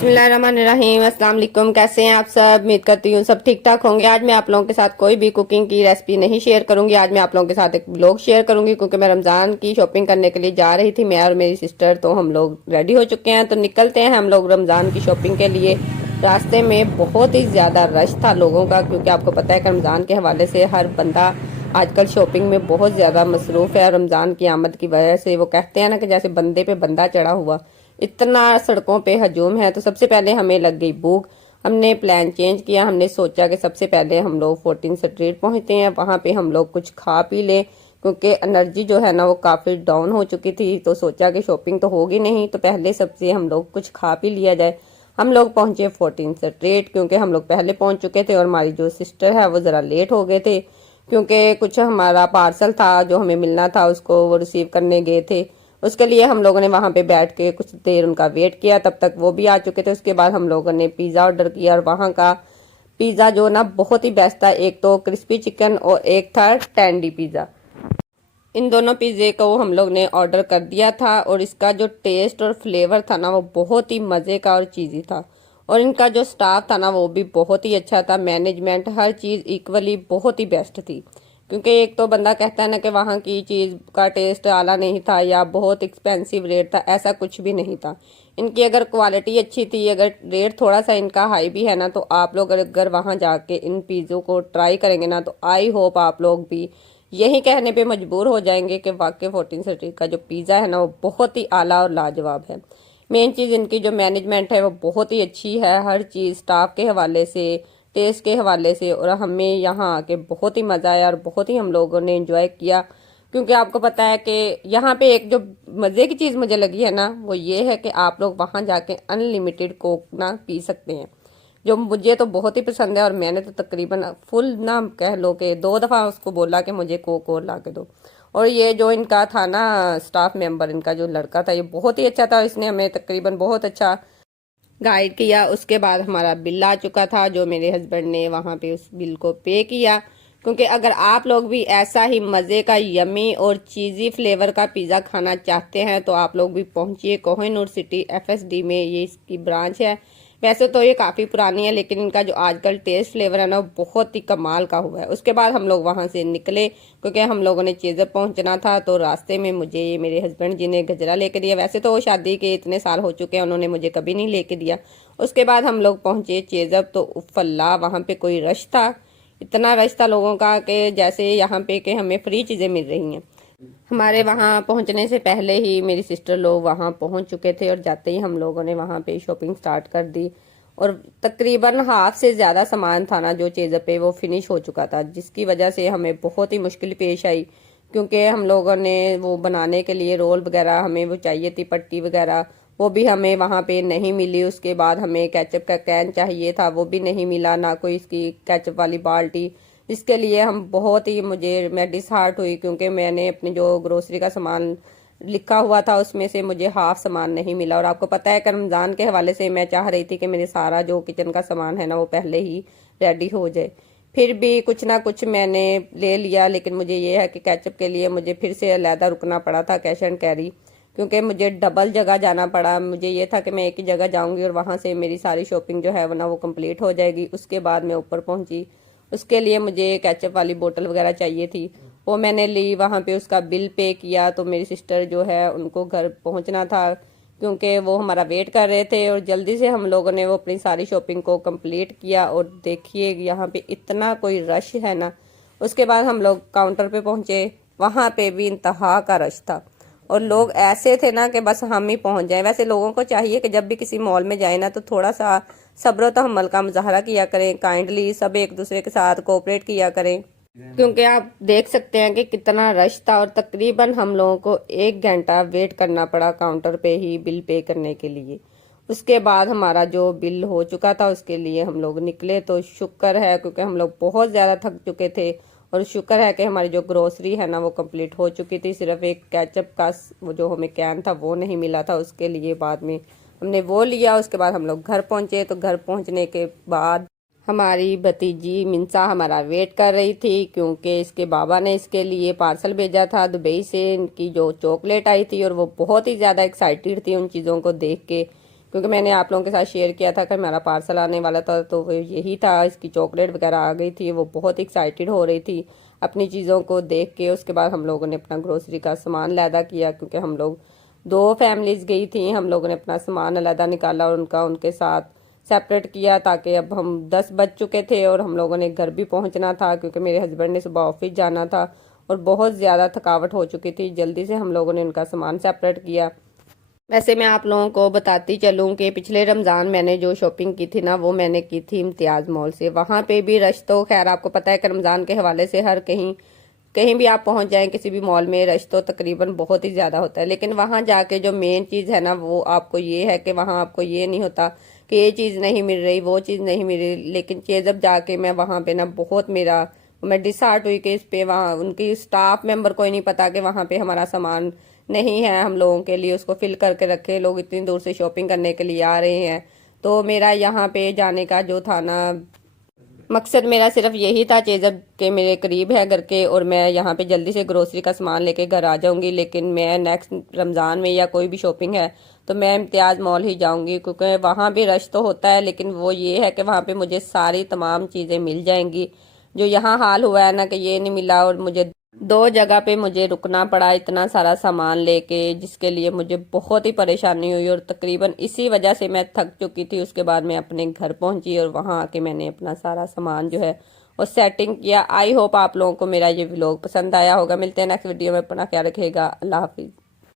बिस्मिल्लाहिर्रहमानिर्रहीम। अस्सलाम वालेकुम। कैसे हैं आप सब? उम्मीद करती हूँ सब ठीक ठाक होंगे। आज मैं आप लोगों के साथ कोई भी कुकिंग की रेसिपी नहीं शेयर करूंगी। आज मैं आप लोगों के साथ एक ब्लॉग शेयर करूंगी क्योंकि मैं रमज़ान की शॉपिंग करने के लिए जा रही थी। मैं और मेरी सिस्टर तो हम लोग रेडी हो चुके हैं, तो निकलते हैं हम लोग रमज़ान की शॉपिंग के लिए। रास्ते में बहुत ही ज़्यादा रश था लोगों का, क्योंकि आपको पता है कि रमज़ान के हवाले से हर बंदा आजकल शॉपिंग में बहुत ज़्यादा मसरूफ़ है। रमज़ान की आमद की वजह से वो कहते हैं ना कि जैसे बंदे पे बंदा चढ़ा हुआ, इतना सड़कों पे हजूम है। तो सबसे पहले हमें लग गई भूख। हमने प्लान चेंज किया। हमने सोचा कि सबसे पहले हम लोग 14 स्ट्रीट पहुंचते हैं, वहां पे हम लोग कुछ खा पी लें, क्योंकि एनर्जी जो है ना वो काफ़ी डाउन हो चुकी थी। तो सोचा कि शॉपिंग तो होगी नहीं, तो पहले सबसे हम लोग कुछ खा पी लिया जाए। हम लोग पहुंचे 14 स्ट्रीट, क्योंकि हम लोग पहले पहुंच चुके थे और हमारी जो सिस्टर है वो ज़रा लेट हो गए थे, क्योंकि कुछ हमारा पार्सल था जो हमें मिलना था, उसको वो रिसीव करने गए थे। उसके लिए हम लोगों ने वहां पे बैठ के कुछ देर उनका वेट किया, तब तक वो भी आ चुके थे। उसके बाद हम लोगों ने पिज़्ज़ा ऑर्डर किया, और वहां का पिज़्ज़ा जो ना बहुत ही बेस्ट था। एक तो क्रिस्पी चिकन और एक था टेंडी पिज़्ज़ा। इन दोनों पिज़्ज़े को हम लोग ने ऑर्डर कर दिया था, और इसका जो टेस्ट और फ्लेवर था ना वो बहुत ही मज़े का और चीज़ी था। और इनका जो स्टाफ था ना वो भी बहुत ही अच्छा था। मैनेजमेंट हर चीज़ इक्वली बहुत ही बेस्ट थी, क्योंकि एक तो बंदा कहता है ना कि वहाँ की चीज़ का टेस्ट आला नहीं था या बहुत एक्सपेंसिव रेट था, ऐसा कुछ भी नहीं था। इनकी अगर क्वालिटी अच्छी थी, अगर रेट थोड़ा सा इनका हाई भी है ना, तो आप लोग अगर वहाँ जाके इन पिज़्ज़ों को ट्राई करेंगे ना, तो आई होप आप लोग भी यही कहने पे मजबूर हो जाएंगे कि वाकई 14 सिटी का जो पिज़्ज़ा है ना वो बहुत ही आला और लाजवाब है। मेन चीज़ इनकी जो मैनेजमेंट है वो बहुत ही अच्छी है, हर चीज़ स्टाफ के हवाले से, टेस्ट के हवाले से। और हमें यहाँ आके बहुत ही मज़ा आया और बहुत ही हम लोगों ने एंजॉय किया, क्योंकि आपको पता है कि यहाँ पे एक जो मज़े की चीज़ मुझे लगी है ना वो ये है कि आप लोग वहाँ जाके अनलिमिटेड कोक ना पी सकते हैं, जो मुझे तो बहुत ही पसंद है। और मैंने तो तकरीबन फुल ना कह लो कि 2 दफ़ा उसको बोला कि मुझे कोक और ला के दो। और ये जो इनका था ना स्टाफ मेंबर, इनका जो लड़का था, ये बहुत ही अच्छा था। इसने हमें तकरीबन बहुत अच्छा गाइड किया। उसके बाद हमारा बिल आ चुका था, जो मेरे हस्बैंड ने वहाँ पे उस बिल को पे किया। क्योंकि अगर आप लोग भी ऐसा ही मज़े का यमी और चीज़ी फ्लेवर का पिज़्ज़ा खाना चाहते हैं तो आप लोग भी पहुँचिए कोहिनूर सिटी FSD में, ये इसकी ब्रांच है। वैसे तो ये काफ़ी पुरानी है, लेकिन इनका जो आजकल टेस्ट फ्लेवर है ना वो बहुत ही कमाल का हुआ है। उसके बाद हम लोग वहाँ से निकले, क्योंकि हम लोगों ने चेज़र पहुँचना था। तो रास्ते में मुझे मेरे हस्बैंड जी ने गजरा लेके दिया। वैसे तो वो शादी के इतने साल हो चुके हैं, उन्होंने मुझे कभी नहीं लेके दिया। उसके बाद हम लोग पहुँचे चेज़र, तो उफ़ल्ला वहाँ पे कोई रश था, इतना रश था लोगों का कि जैसे यहाँ पे कि हमें फ्री चीज़ें मिल रही हैं। हमारे वहाँ पहुँचने से पहले ही मेरी सिस्टर लोग वहाँ पहुँच चुके थे, और जाते ही हम लोगों ने वहाँ पे शॉपिंग स्टार्ट कर दी। और तकरीबन हाफ से ज़्यादा सामान था ना जो चीज़ पे वो फिनिश हो चुका था, जिसकी वजह से हमें बहुत ही मुश्किल पेश आई। क्योंकि हम लोगों ने वो बनाने के लिए रोल वगैरह हमें वो चाहिए थी, पट्टी वगैरह, वो भी हमें वहाँ पे नहीं मिली। उसके बाद हमें केचप का कैन चाहिए था, वो भी नहीं मिला, ना कोई इसकी केचप वाली बाल्टी। इसके लिए हम बहुत ही मैं डिसहार्ट हुई, क्योंकि मैंने अपने जो ग्रोसरी का सामान लिखा हुआ था उसमें से मुझे हाफ सामान नहीं मिला। और आपको पता है कि रमज़ान के हवाले से मैं चाह रही थी कि मेरे सारा जो किचन का सामान है ना वो पहले ही रेडी हो जाए। फिर भी कुछ ना कुछ मैंने ले लिया, लेकिन मुझे ये है कि केचप के लिए मुझे फिर से अलहदा रुकना पड़ा था, कैश एंड कैरी, क्योंकि मुझे डबल जगह जाना पड़ा। मुझे ये था कि मैं एक ही जगह जाऊंगी और वहाँ से मेरी सारी शॉपिंग जो है वो ना वो कंप्लीट हो जाएगी। उसके बाद मैं ऊपर पहुँची, उसके लिए मुझे केचप वाली बोतल वगैरह चाहिए थी, वो मैंने ली। वहाँ पे उसका बिल पे किया, तो मेरी सिस्टर जो है उनको घर पहुँचना था, क्योंकि वो हमारा वेट कर रहे थे। और जल्दी से हम लोगों ने वो अपनी सारी शॉपिंग को कंप्लीट किया। और देखिए यहाँ पे इतना कोई रश है ना। उसके बाद हम लोग काउंटर पे पहुँचे, वहाँ पे भी इंतहा का रश था, और लोग ऐसे थे ना कि बस हम ही पहुँच जाएं। वैसे लोगों को चाहिए कि जब भी किसी मॉल में जाए ना तो थोड़ा सा सब्र तहम्मुल का मुजाहरा किया करें, काइंडली सब एक दूसरे के साथ कोऑपरेट किया करें, क्योंकि आप देख सकते हैं कि कितना रश था। और तकरीबन हम लोगों को 1 घंटा वेट करना पड़ा काउंटर पे ही बिल पे करने के लिए। उसके बाद हमारा जो बिल हो चुका था उसके लिए हम लोग निकले। तो शुक्र है, क्योंकि हम लोग बहुत ज़्यादा थक चुके थे, और शुक्र है कि हमारी जो ग्रोसरी है ना वो कंप्लीट हो चुकी थी। सिर्फ एक केचप का वो जो हमें कैन था वो नहीं मिला था, उसके लिए बाद में हमने वो लिया। उसके बाद हम लोग घर पहुँचे। तो घर पहुँचने के बाद हमारी भतीजी मिंसा हमारा वेट कर रही थी, क्योंकि इसके बाबा ने इसके लिए पार्सल भेजा था दुबई से, इनकी जो चॉकलेट आई थी। और वो बहुत ही ज़्यादा एक्साइटेड थी उन चीज़ों को देख के, क्योंकि मैंने आप लोगों के साथ शेयर किया था कि हमारा पार्सल आने वाला था, तो वो यही था। इसकी चॉकलेट वगैरह आ गई थी, वो बहुत एक्साइटेड हो रही थी अपनी चीज़ों को देख के। उसके बाद हम लोगों ने अपना ग्रोसरी का सामान लैदा किया, क्योंकि हम लोग 2 फैमिलीज गई थी। हम लोगों ने अपना सामान अलहदा निकाला और उनका उनके साथ सेपरेट किया, ताकि अब हम 10 बज चुके थे और हम लोगों ने घर भी पहुंचना था, क्योंकि मेरे हस्बैंड ने सुबह ऑफिस जाना था और बहुत ज़्यादा थकावट हो चुकी थी। जल्दी से हम लोगों ने उनका सामान सेपरेट किया। वैसे मैं आप लोगों को बताती चलूं कि पिछले रमज़ान मैंने जो शॉपिंग की थी ना, वो मैंने की थी इम्तियाज़ मॉल से। वहाँ पे भी रश तो खैर आपको पता है कि रमज़ान के हवाले से हर कहीं कहीं भी आप पहुंच जाएं किसी भी मॉल में, रश तो तकरीबन बहुत ही ज़्यादा होता है। लेकिन वहाँ जाके जो मेन चीज़ है ना, वो आपको ये है कि वहाँ आपको ये नहीं होता कि ये चीज़ नहीं मिल रही, वो चीज़ नहीं मिल रही। लेकिन जब जाके मैं वहाँ पे ना बहुत मैं डिसहार्ट हुई कि इस पे वहाँ उनकी स्टाफ मेंबर को ही नहीं पता कि वहाँ पे हमारा सामान नहीं है हम लोगों के लिए, उसको फिल करके रखे। लोग इतनी दूर से शॉपिंग करने के लिए आ रहे हैं। तो मेरा यहाँ पे जाने का जो था ना मकसद, मेरा सिर्फ यही था चेजब के मेरे करीब है घर के, और मैं यहाँ पे जल्दी से ग्रोसरी का सामान लेके घर आ जाऊंगी। लेकिन मैं नेक्स्ट रमज़ान में या कोई भी शॉपिंग है तो मैं इम्तियाज़ मॉल ही जाऊंगी, क्योंकि वहाँ भी रश तो होता है, लेकिन वो ये है कि वहाँ पे मुझे सारी तमाम चीज़ें मिल जाएंगी। जो यहाँ हाल हुआ है ना कि ये नहीं मिला और मुझे 2 जगह पे मुझे रुकना पड़ा इतना सारा सामान लेके, जिसके लिए मुझे बहुत ही परेशानी हुई और तकरीबन इसी वजह से मैं थक चुकी थी। उसके बाद मैं अपने घर पहुंची और वहां आके मैंने अपना सारा सामान जो है वो सेटिंग किया। आई होप आप लोगों को मेरा ये व्लॉग पसंद आया होगा। मिलते हैं नेक्स्ट वीडियो में, अपना ख्याल रखिएगा। अल्लाह हाफिज।